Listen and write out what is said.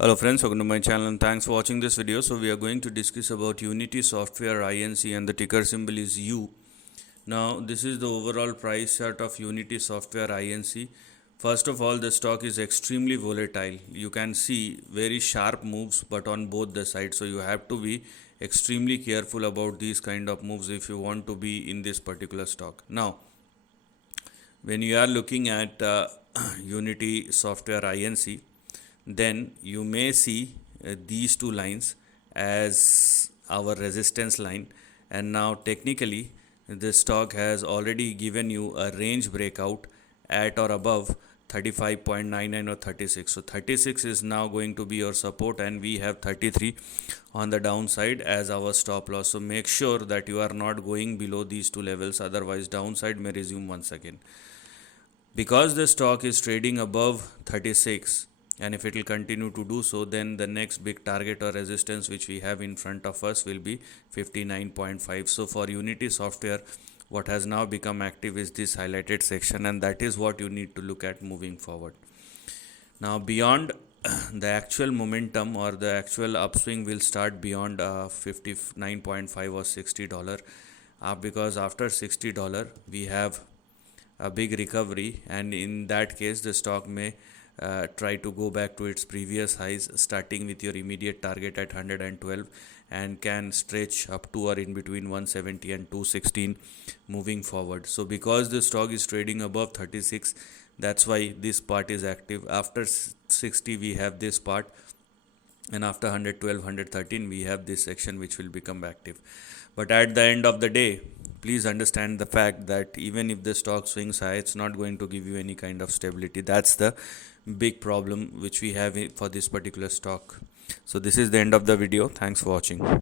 Hello friends, welcome to my channel and thanks for watching this video. So we are going to discuss about Unity Software Inc. and the ticker symbol is U. Now this is the overall price chart of Unity Software Inc. First of all, the stock is extremely volatile. You can see very sharp moves but on both the sides. So you have to be extremely careful about these kind of moves if you want to be in this particular stock. Now when you are looking at Unity Software Inc., then you may see these two lines as our resistance line, and now technically the stock has already given you a range breakout at or above 35.99 or 36. So 36 is now going to be your support and we have 33 on the downside as our stop loss. So make sure that you are not going below these two levels, otherwise downside may resume once again. Because the stock is trading above 36, and if it will continue to do so, then the next big target or resistance which we have in front of us will be 59.5. So for Unity Software, what has now become active is this highlighted section, and that is what you need to look at moving forward. Now beyond the actual momentum or the actual upswing will start beyond 59.5 or $60, because after $60 we have a big recovery, and in that case the stock may try to go back to its previous highs, starting with your immediate target at 112, and can stretch up to or in between 170 and 216 moving forward. So because the stock is trading above 36, that's why this part is active. After 60 we have this part, and after 112 113 we have this section which will become active. But at the end of the day, please understand the fact that even if the stock swings high, it's not going to give you any kind of stability. That's the big problem which we have for this particular stock. So this is the end of the video. Thanks for watching.